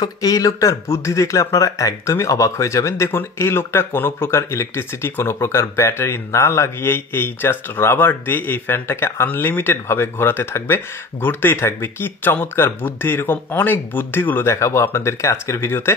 দর্শক এই লোকটার বুদ্ধি দেখলে আপনারা একদমই অবাক হয়ে যাবেন। দেখুন এই লোকটা কোনো প্রকার ইলেকট্রিসিটি কোনো প্রকার ব্যাটারি না লাগিয়েই এই জাস্ট রাবার দিয়ে এই ফ্যানটাকে আনলিমিটেড ভাবে ঘোরাতে থাকবে, ঘুরতেই থাকবে। কি চমৎকার বুদ্ধি! এরকম অনেক বুদ্ধিগুলো দেখাবো আপনাদেরকে আজকের ভিডিওতে।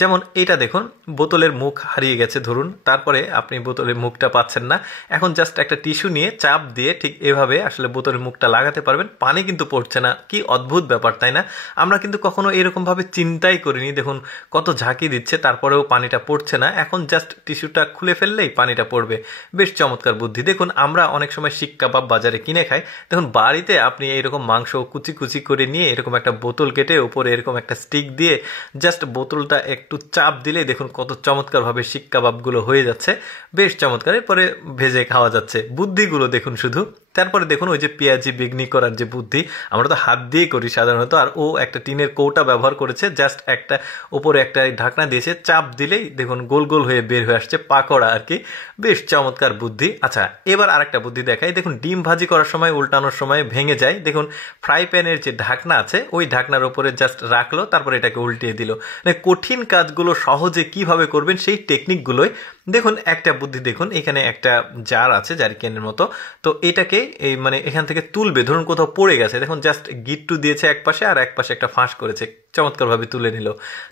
যেমন এটা দেখুন, বোতলের মুখ হারিয়ে গেছে ধরুন, তারপরে আপনি বোতলের মুখটা পাচ্ছেন না, এখন জাস্ট একটা টিস্যু নিয়ে চাপ দিয়ে ঠিক এভাবে আসলে বোতলের মুখটা লাগাতে পারবেন, পানি কিন্তু পড়ছে না। কি অদ্ভুত ব্যাপার, তাই না? আমরা কিন্তু কখনো এরকম ভাবে চিন্তাই করিনি। দেখুন কত ঝাঁকি দিচ্ছে, তারপরেও পানিটা পড়ছে না। এখন জাস্ট টিস্যুটা খুলে ফেললেই পানিটা পড়বে। বেশ চমৎকার বুদ্ধি। দেখুন আমরা অনেক সময় শিক কাবাব বাজারে কিনে খাই, দেখুন বাড়িতে আপনি এরকম মাংস কুচি কুচি করে নিয়ে এরকম একটা বোতল কেটে উপরে এরকম একটা স্টিক দিয়ে জাস্ট বোতলটা একটু চাপ দিলে দেখুন কত চমৎকার ভাবে শিক কাবাবগুলো হয়ে যাচ্ছে। বেশ চমৎকার, এরপরে ভেজে খাওয়া যাচ্ছে। বুদ্ধিগুলো দেখুন শুধু। তারপরে দেখুন ওই যে পেঁয়াজি বেগনি করার যে বুদ্ধি, আমরা তো হাত দিয়ে করি সাধারণত, আর ও একটা টিনের কৌটা ব্যবহার করেছে, জাস্ট একটা উপরে একটা ঢাকনা দিয়েছে, চাপ দিলেই দেখুন গোল গোল হয়ে বের হয়ে আসছে, পাকোড়া আর কি। বেশ চমৎকার বুদ্ধি। আচ্ছা এবার আরেকটা বুদ্ধি দেখাই। দেখুন ডিম ভাজি করার সময় উল্টানোর সময় ভেঙে যায়, দেখুন ফ্রাই প্যানের যে ঢাকনা আছে ওই ঢাকনার উপরে জাস্ট রাখলো, তারপরে এটাকে উল্টিয়ে দিল। মানে কঠিন কাজগুলো সহজে কিভাবে করবেন সেই টেকনিকগুলোই দেখুন। একটা বুদ্ধি দেখুন, এখানে একটা জার আছে জারিকেনের মতো, তো এটাকে এই মানে এখান থেকে তুলবে, ধরুন কোথাও পড়ে গেছে, দেখুন জাস্ট গিট্টু দিয়েছে এক পাশে আর এক পাশে একটা ফাঁস করেছে, চমৎকার ভাবে তুলে নিল।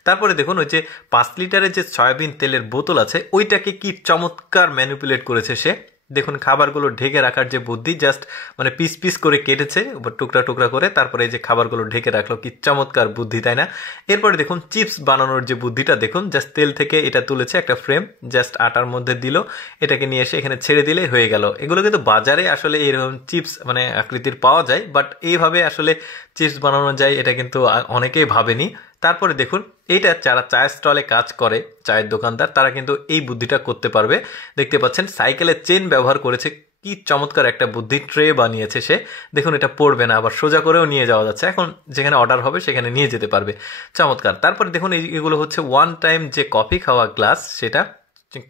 তারপরে দেখুন ওই যে 5 লিটারের যে সয়াবিন তেলের বোতল আছে ওইটাকে কি চমৎকার ম্যানিপুলেট করেছে সে। দেখুন খাবারগুলো ঢেকে রাখার যে বুদ্ধি, জাস্ট মানে পিস পিস করে কেটেছে টুকরা টুকরা করে, তারপরে এই যে খাবারগুলো ঢেকে রাখলো, কি চমৎকার বুদ্ধি, তাই না? এরপরে দেখুন চিপস বানানোর যে বুদ্ধিটা দেখুন, জাস্ট তেল থেকে এটা তুলেছে একটা ফ্রেম, জাস্ট আটার মধ্যে দিল, এটাকে নিয়ে এসে এখানে ছেড়ে দিলেই হয়ে গেল। এগুলো কিন্তু বাজারে আসলে এরকম চিপস মানে আকৃতির পাওয়া যায়, বাট এইভাবে আসলে চিপস বানানো যায় এটা কিন্তু অনেকেই ভাবেনি। তারপরে দেখুন এইটা যারা চায়ের স্টলে কাজ করে, চায়ের দোকানদার, তারা কিন্তু এই বুদ্ধিটা করতে পারবে। দেখতে পাচ্ছেন সাইকেলের চেন ব্যবহার করেছে, কি চমৎকার একটা বুদ্ধি। ট্রে বানিয়েছে সে, দেখুন এটা পড়বে না, আবার সোজা করেও নিয়ে যাওয়া যাচ্ছে, এখন যেখানে অর্ডার হবে সেখানে নিয়ে যেতে পারবে। চমৎকার। তারপরে দেখুন এগুলো হচ্ছে ওয়ান টাইম যে কফি খাওয়া গ্লাস, সেটা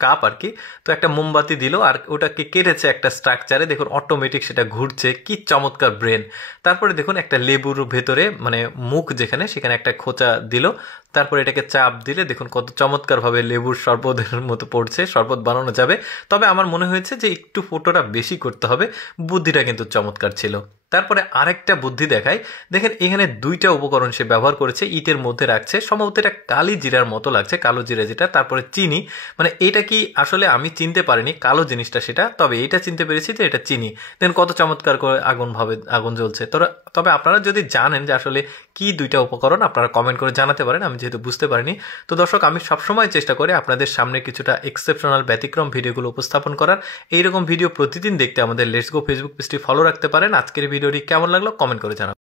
কাপ আর কি। তো একটা মোমবাতি দিল আর ওটাকে কেটেছে একটা স্ট্রাকচারে, দেখুন অটোমেটিক সেটা ঘুরছে, কি চমৎকার ব্রেন। তারপরে দেখুন একটা লেবুর ভেতরে মানে মুখ যেখানে, সেখানে একটা খোঁচা দিল, তারপরে এটাকে চাপ দিলে দেখুন কত চমৎকার ভাবে লেবুর শরবতের মতো পড়ছে, শরবত বানানো যাবে। তবে আমার মনে হয়েছে যে একটু ফোটোটা বেশি করতে হবে, বুদ্ধিটা কিন্তু চমৎকার ছিল। তারপরে আরেকটা বুদ্ধি দেখাই। দেখেন এখানে দুইটা উপকরণ সে ব্যবহার করেছে, ইটের মধ্যে রাখছে, সম্ভবত এটা কালি জিরার মতো লাগছে, কালো জিরা যেটা, তারপরে চিনি। মানে এটা কি আসলে আমি চিনতে পারিনি কালো জিনিসটা সেটা, তবে এটা চিনতে পেরেছি যে এটা চিনি। দেখেন কত চমৎকার করে আগুন জ্বলছে। তবে আপনারা যদি জানেন যে আসলে কি দুইটা উপকরণ, আপনারা কমেন্ট করে জানাতে পারেন, আমি যেহেতু বুঝতে পারিনি। তো দর্শক আমি সবসময় চেষ্টা করি আপনাদের সামনে কিছুটা এক্সেপশনাল ব্যতিক্রম ভিডিওগুলো উপস্থাপন করার। এইরকম ভিডিও প্রতিদিন দেখতে আমাদের লেটস গো ফেসবুক পেজটি ফলো রাখতে পারেন। আজকের ভিডিওটি কেমন লাগলো কমেন্ট করে জানাবেন।